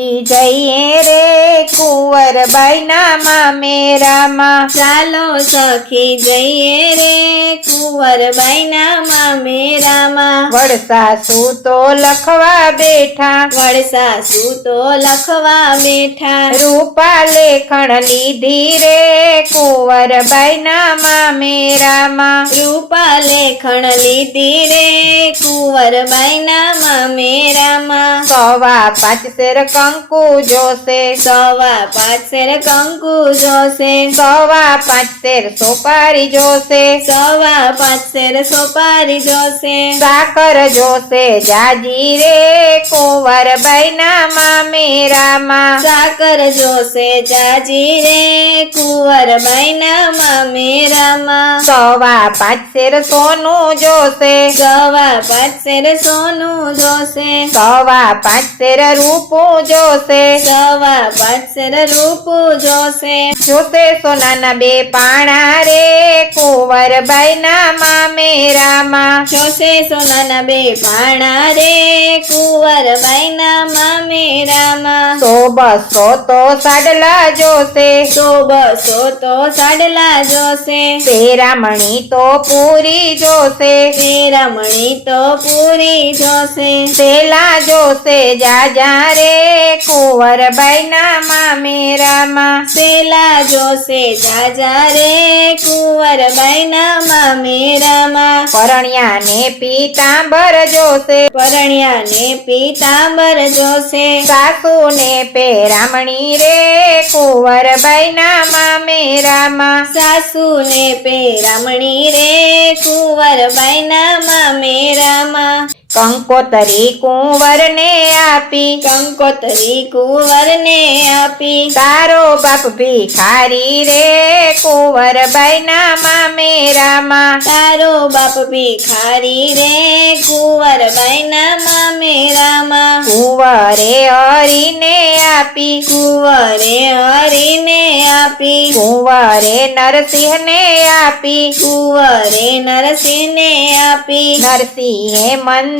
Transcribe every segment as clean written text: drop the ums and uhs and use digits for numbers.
સખી જઈએ રે કુંવરબાઈના મામેરામાં। ચાલો સખી જઈએ રે કુંવરબાઈના મામેરામાં। વડસાસુ તો લખવા બેઠા, વડસાસુ તો લખવા બેઠા, રૂપા લેખણ લીધી રે કુંવરબાઈના મામેરામાં। રૂપા લેખણ લીધી રે કુંવરબાઈના મામેરામાં। 5.25 શેર કંકુ જોશે, 5.25 શેર કંકુ જોશે, 5.25 શેર સોપારી જોશે, 5.25 શેર સોપારી જોશે, સાકર જોશે જાજી રે કુંવરબાઈના મામેરામાં। સાકર જોશે જાજી રે કુંવરબાઈના મામેરામાં। 5.25 શેર સોનું જોશે, 5.25 શેર સોનું જોશે, 5.25 શેર રૂપું જોશે, 5.25 શેર રૂપું જોશે, જોશે સોનાના 2 પાણા રે કુંવરબાઈના મામેરામાં। જોશે સોનાના 2 પાણા રે કુંવરબાઈના મામેરામાં। 100-200 તો સાડલા જોશે, 100-200 તો સાડલા જોશે, શેરામણી તો પૂરી જોશે, શેરામણી તો પૂરી જોશે, સેલા જોશે જાજા રે કુંવરબાઈના મામેરામાં। સેલા જોશે જાજા રે કુંવરબાઈના મામેરામાં। પરણ્યાને પીતાંબર જોશે, પરણ્યાને પીતાંબર જોશે, સાસુને પેરામણી રે કુંવરબાઈના મામેરામાં। સાસુને પેરામણી રે કુંવરબાઈના મામેરામાં। કંકોતરી કુંવરને આપી, કંકોતરી કુંવરને આપી, તારો બાપ ભિખારી રે કુંવરબાઈના મામેરામાં। તારો બાપ ભિખારી રે કુંવરબાઈના મામેરામાં। કુંવરે હરીને આપી, કુંવરે હરીને આપી, કુંવરે નરસિંહને આપી, કુંવરે નરસિંહને આપી, નરસિંહે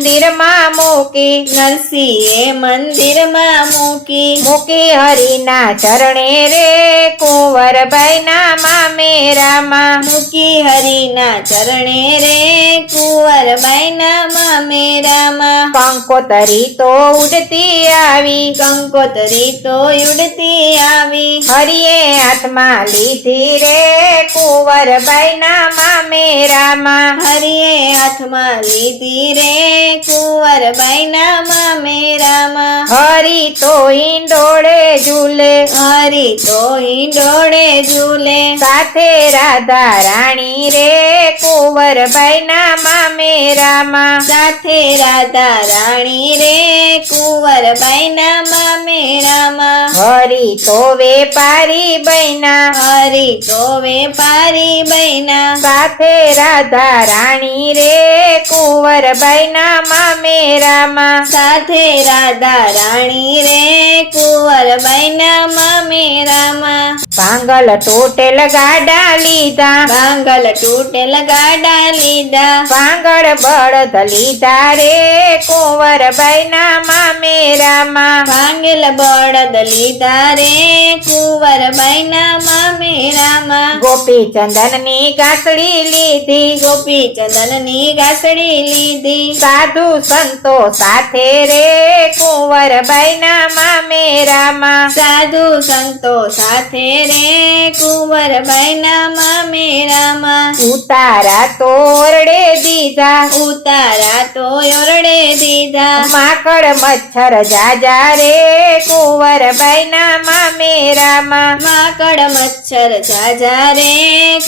મંદિરમાં મૂકી, નરસિંહે મંદિરમાં મૂકી, હરિના ચરણે રે કુંવરબાઈના મામેરામાં। મૂકી હરિના ચરણે રે કુંવરબાઈના મામેરામાં। કંકોતરી તો ઉડતી આવી, કંકોતરી તો ઉડતી આવી, હરિએ હાથમાં લીધી રે કુંવરબાઈના મામેરામાં। હરિએ હાથમાં લીધી રે કુંવરબાઈના મામેરામાં। હરી તો હિંડોળે ઝૂલે, હરી તો હિંડોળે ઝૂલે, સાથે રાધા રાણી રે કુંવરબાઈના મામેરામાં। સાથે રાધા રાણી રે કુંવરબાઈના મામેરામાં। હરી તો વેપારી બૈના, હરી તો વેપારી બૈના, સાથે રાધા રાણી રે કુંવરબાઈના મામેરામાં। સાથે રાધા રાણી રે કુંવરબાઈના મામેરામાં। ભાંગલ તૂટેલ ગાડા લીધા, ભાંગલ તૂટેલ ગાડા લીધા, ભાંગળ બળદ લીધા રે કુંવરબાઈના મામેરામાં। ભાંગેલ બળદ લીધા રે કુંવરબાઈના મામેરામાં। ગોપીચંદનની ગાસડી લીધી, ગોપીચંદનની ગાસડી લીધી, સાધુ સંતો સાથે રે કુંવરબાઈના મામેરામાં। સાધુ સંતો સાથે રે કુંવરબાઈના મામેરામાં। ઉતારા તો ઓરડે દીધા, ઉતારા તો ઓરડે દીધા, માકડ મચ્છર જાજા રે કુંવરબાઈના મામેરામાં। માકડ મચ્છર જાજા રે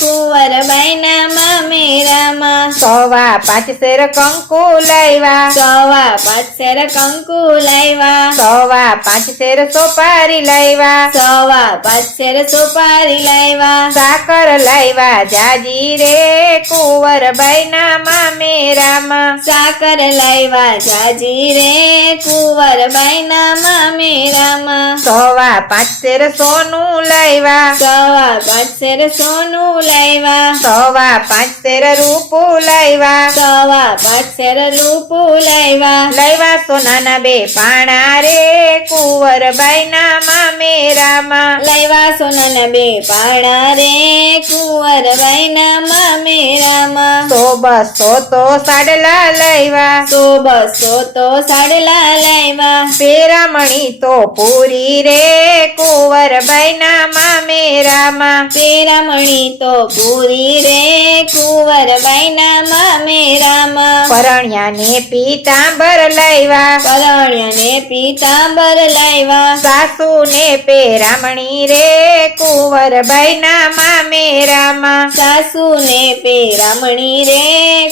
કુંવરબાઈના મામેરામાં। 5.25 શેર કંકુ લાવ્યા, 5.25 શેર કંકુ લાવ્યા, 5.25 શેર સોપારી લાવ્યા, 5.25 શેર સોપારી લાવ્યા સાકર લાવ્યા જાજી રે કુંવરબાઈ ના મામેરામાં સાકર લાવ્યા જાજી રે કુંવરબાઈ ના મામેરામાં સવા 5 શેર સોનું લાવ્યા સવા 5 શેર સોનું લાવ્યા સવા 5 શેર રૂપું લાવ્યા સવા 5 શેર રૂપું લાવ્યા લાવ્યા સોનાના 2 પાણા રે કુંવરબાઈ ના મામેરામાં લાવ્યા સોનાના 2 પાણા રે કુંવરબાઈ ના મામેરામાં 100-200 તો સાડલા લાવ્યા 100-200 તો સાડલા લાવ્યા પેરામણી તો પૂરી રે કુંવરબાઈ ના મામેરામાં પેરામણી તો પૂરી રે કુંવરબાઈ ના મામેરામાં પરણ્યાને પીતાંબર લાવ્યા પરણ્યાને પીતાંબર લાવ્યા સાસુને પેરામણી રે કુંવરબાઈ ના મામેરામાં સાસુને પેરામણી રે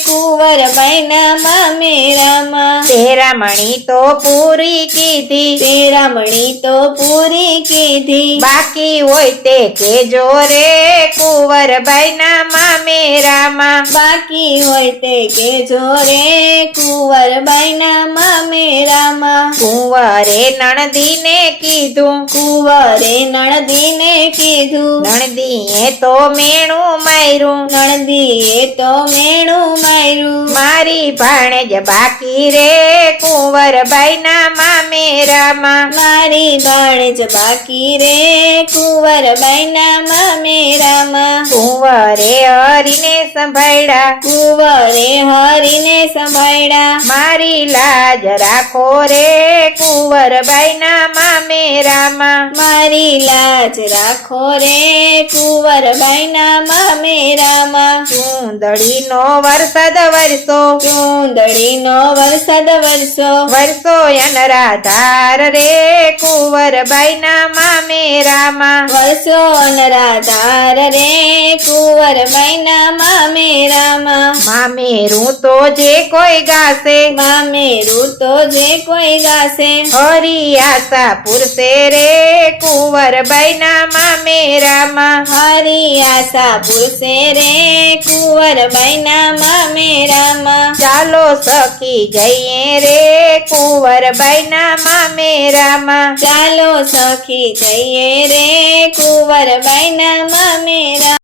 કુંવરબાઈ ના મામેરામાં પેરામણી તો પૂરી કીધી પેરામણી તો પૂરી કીધી બાકી હોય તે કેજો રે કુંવરબાઈ ના મામેરામાં બાકી હોય તે કેજો રે કુંવરબાઈ ના મામેરામાં કુંવરે નણદીને કીધું કુંવરે નણદીને કીધું નણદીએ તો મેણું માર્યું નણદીએ તો મેણું માર્યું મારી ભાણેજ બાકી રે કુંવરબાઈ ના મામેરામાં મારી ભાણેજ બાકી રે કુંવરબાઈ ના મામેરામાં કુંવરે હરીને સંભાળ્યા કુંવરે હરીને સંભાળ્યા મારી લાજ રાખો રે કુંવરબાઈ ના મામેરામાં મારી લાજ રાખો રે કુંવરબાઈ ના મામેરામાં ચૂંદડીનો વરસાદ વરસો ચૂંદડીનો વરસાદ વરસો વરસો અનરાધાર રે કુંવરબાઈ ના મામેરામાં વરસો અનરાધાર રે કુંવરબાઈ ના મામેરામાં મામેરું તો જે કોઈ ગાશે મામેરું તો જે કોઈ ગાશે હરી આશા પુરશે રે કુંવરબાઈ ના મામેરામાં હરી આશા પુરશે રે કુંવરબાઈ ના મામેરામાં ચાલો સખી જઈએ રે કુંવરબાઈ ના મામેરામાં ચાલો સખી જઈએ રે કુંવરબાઈ ના મામેરા